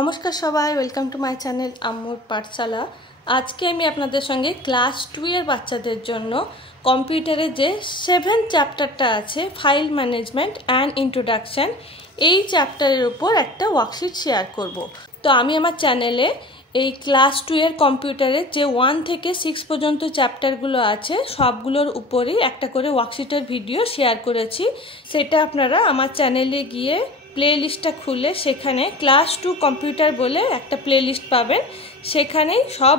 নমস্কার সবাই, welcome to my channel আম্মুর পাঠশালা। আজকে আমি আপনাদের সঙ্গে ক্লাস 2 এর বাচ্চাদের জন্য কম্পিউটারে যে 7th চ্যাপ্টারটা আছে, ফাইল ম্যানেজমেন্ট অ্যান্ড ইন্ট্রোডাকশন, এই চ্যাপ্টারের উপর একটা ওয়ার্কশিট শেয়ার করব। তো আমি আমার চ্যানেলে এই ক্লাস 2 এর কম্পিউটারের যে 1 থেকে 6 পর্যন্ত চ্যাপ্টারগুলো আছে সবগুলোর উপরেই একটা করে ওয়ার্কশিটের ভিডিও শেয়ার করেছি। সেটা আপনারা আমার চ্যানেলে গিয়ে প্লেলিস্টটা খুলে সেখানে ক্লাস 2 কম্পিউটার বলে একটা প্লেলিস্ট পাবেন। সেখানেই সব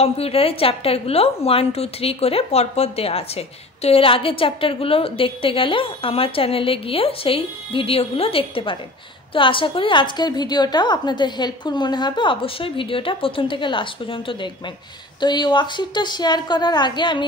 কম্পিউটারের চ্যাপ্টারগুলো 1, 2, 3 করে পরপর দেওয়া আছে। তো এর আগের চ্যাপ্টারগুলো দেখতে গেলে আমার চ্যানেলে গিয়ে সেই ভিডিওগুলো দেখতে পারেন। তো আশা করি আজকের ভিডিওটাও আপনাদের হেল্পফুল মনে হবে। অবশ্যই ভিডিওটা প্রথম থেকে লাস্ট পর্যন্ত দেখবেন। তো এই ওয়ার্কশিটটা শেয়ার করার আগে আমি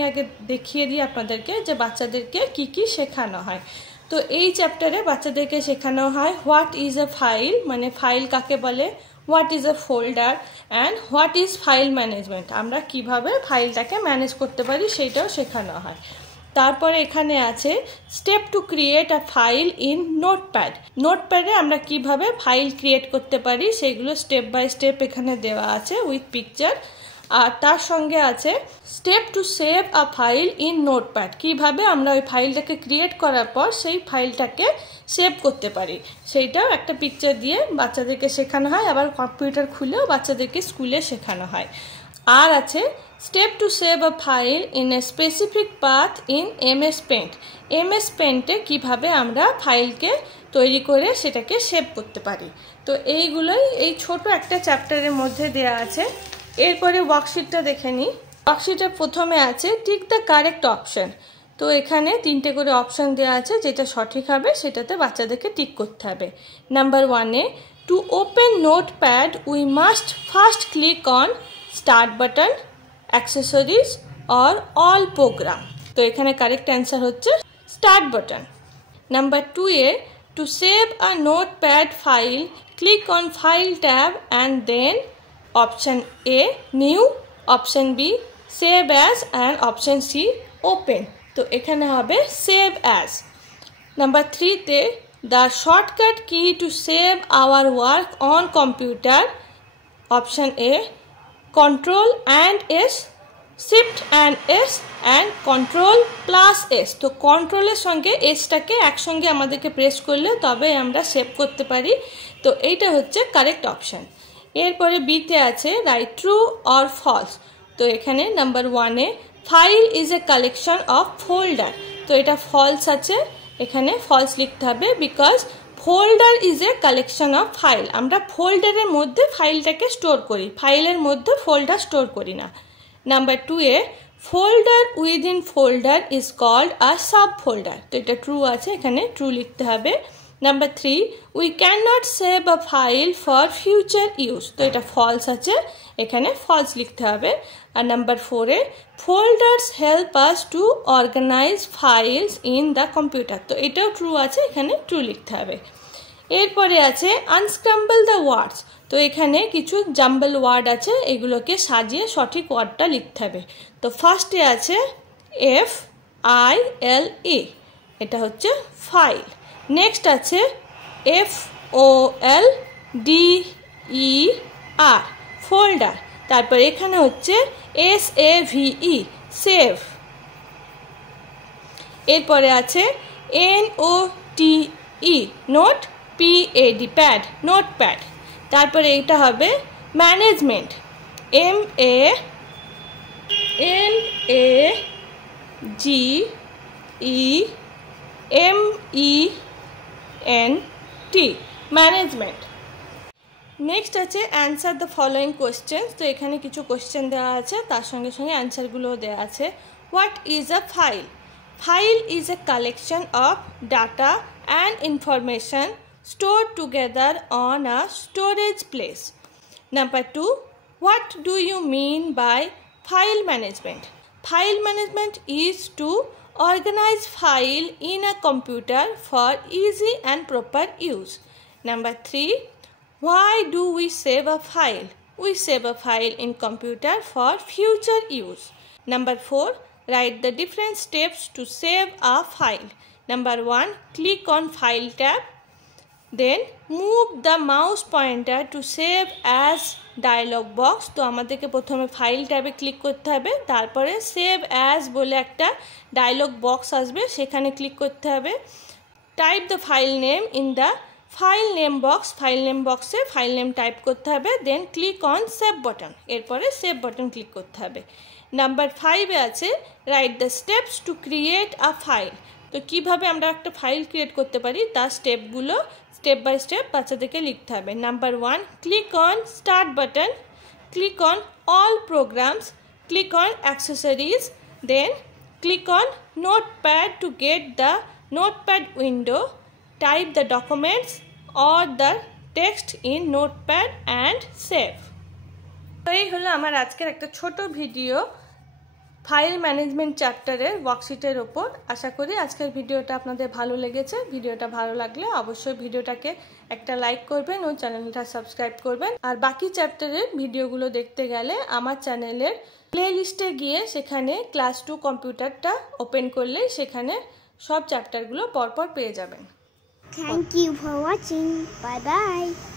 দেখিয়ে দিই আপনাদেরকে যে বাচ্চাদেরকে কি কি শেখানো হয়। তো এই চ্যাপ্টারে বাচ্চাদেরকে শেখানো হয় হোয়াট ইজ এ ফাইল, মানে ফাইল কাকে বলে, what is a folder and what is file management, আমরা কিভাবে ফাইলটাকে ম্যানেজ করতে পারি সেইটাও শেখানো হয়। তারপরে এখানে আছে step to create a file in notepad. নোটপ্যাডে আমরা কিভাবে ফাইল ক্রিয়েট করতে পারি সেগুলো স্টেপ বাই স্টেপ এখানে দেওয়া আছে উইথ পিকচার। আর তার সঙ্গে আছে step to save a file in notepad, কিভাবে আমরা ওই ফাইলটাকে ক্রিয়েট করার পর সেই ফাইলটাকে সেভ করতে পারি সেইটাও একটা পিকচার দিয়ে বাচ্চাদেরকে শেখানো হয়। আবার কম্পিউটার খুলেও বাচ্চাদেরকে স্কুলে শেখানো হয়। আর আছে step to save a file in a specific path in MS paint. MS পেন্টে কীভাবে আমরা ফাইলকে তৈরি করে সেটাকে সেভ করতে পারি। তো এইগুলোই এই ছোট একটা চ্যাপ্টারের মধ্যে দেওয়া আছে। এরপরে ওয়ার্কশিটটা দেখে নিই। ওয়ার্কশিটের প্রথমে আছে টিক দ্য কারেক্ট অপশন। তো এখানে 3টে করে অপশন দেওয়া আছে, যেটা সঠিক হবে সেটাতে বাচ্চাদেরকে টিক করতে হবে। নাম্বার 1-এ to open notepad we must first click on start button, accessories or all program. তো এখানে কারেক্ট অ্যান্সার হচ্ছে স্টার্ট বাটন। নাম্বার 2-এ to save a notepad file click on file tab and then option A new, option B save as and option C open. তো এখানে হবে save as. Number 3-তে the shortcut key to save our work on computer, option A control and S, shift and S and control plus S। তো কন্ট্রোলের সঙ্গে এসটাকে একসঙ্গে আমাদেরকে press করলে তবে আমরা সেভ করতে পারি। তো এইটা হচ্ছে কারেক্ট অপশন। এরপরে বিতে আছে রাইট ট্রু অর ফলস। তো এখানে নাম্বার 1-এ file is a collection of folder. তো এটা ফলস আছে, এখানে ফলস লিখতে হবে because folder is a collection of file. আমরা ফোল্ডারের মধ্যে ফাইলটাকে স্টোর করি, ফাইলের মধ্যে ফোল্ডার স্টোর করি না। নাম্বার 2-এ folder within folder is called a subfolder. তো এটা ট্রু আছে, এখানে ট্রু লিখতে হবে। Number 3 we can not save a file for future use. তো এটা ফলস আছে, এখানে ফলস লিখতে হবে। আর নাম্বার 4-এ folders help us to organise files in the computer. তো এটাও ট্রু আছে, এখানে ট্রু লিখতে হবে। এরপরে আছে আনস্ক্রাম্বল দ্য ওয়ার্ডস। তো এখানে কিছু জাম্বল ওয়ার্ড আছে, এগুলোকে সাজিয়ে সঠিক ওয়ার্ডটা লিখতে হবে। তো ফার্স্টে আছে FILE, এটা হচ্ছে ফাইল। নেক্সট আছে FOLDER, ফোল্ডার। তারপর এখানে হচ্ছে SAVE, সেভ। এরপরে আছে NOTE, note, PAD, pad, notepad. তারপরে এটা হবে ম্যানেজমেন্ট, MANAGEMENT, ম্যানেজমেন্ট। নেক্সট আছে অ্যান্সার দ্য ফলোয়িং কোয়েশ্চেন্স। তো এখানে কিছু কোয়েশ্চেন দেওয়া আছে, তার সঙ্গে সঙ্গে অ্যান্সারগুলোও দেওয়া আছে। What is a file? File is a collection of data and information stored together on a storage place. Number 2, what do you mean by file management? File management is to organize file in a computer for easy and proper use. Number 3, why do we save a file? We save a file in computer for future use. Number 4, write the different steps to save a file. Number 1, click on File tab. Then move the mouse pointer to save as dialog box. তো আমাদেরকে প্রথমে file ট্যাবে click করতে হবে, তারপরে save as বলে একটা dialogue box আসবে, সেখানে ক্লিক করতে হবে। Type the file name in the file name box, file name বক্সে ফাইল নেম টাইপ করতে হবে। দেন ক্লিক অন সেভ বাটন, এরপরে সেভ বাটন ক্লিক করতে হবে। নাম্বার 5-এ আছে write the steps to create a file. তো কীভাবে আমরা একটা ফাইল ক্রিয়েট করতে পারি তার স্টেপগুলো স্টেপ বাই স্টেপ বাচ্চাদেরকে লিখতে হবে। Number 1, click on start button, click on all programs, click on accessories, then click on notepad to get the notepad window, type the documents or the text in notepad and save. তো এই হলো আমার আজকের একটা ছোট video file management চ্যাপ্টারের ওয়ার্কশিটের ওপর। আশা করি আজকের ভিডিওটা আপনাদের ভালো লেগেছে। ভিডিওটা ভালো লাগলে অবশ্যই ভিডিওটাকে একটা লাইক করবেন ও চ্যানেলটা সাবস্ক্রাইব করবেন। আর বাকি চ্যাপ্টারের ভিডিওগুলো দেখতে গেলে আমার চ্যানেলের প্লে লিস্টে গিয়ে সেখানে ক্লাস 2 কম্পিউটারটা ওপেন করলে সেখানে সব চ্যাপ্টারগুলো পরপর পেয়ে যাবেন। Thank you for watching. Bye bye.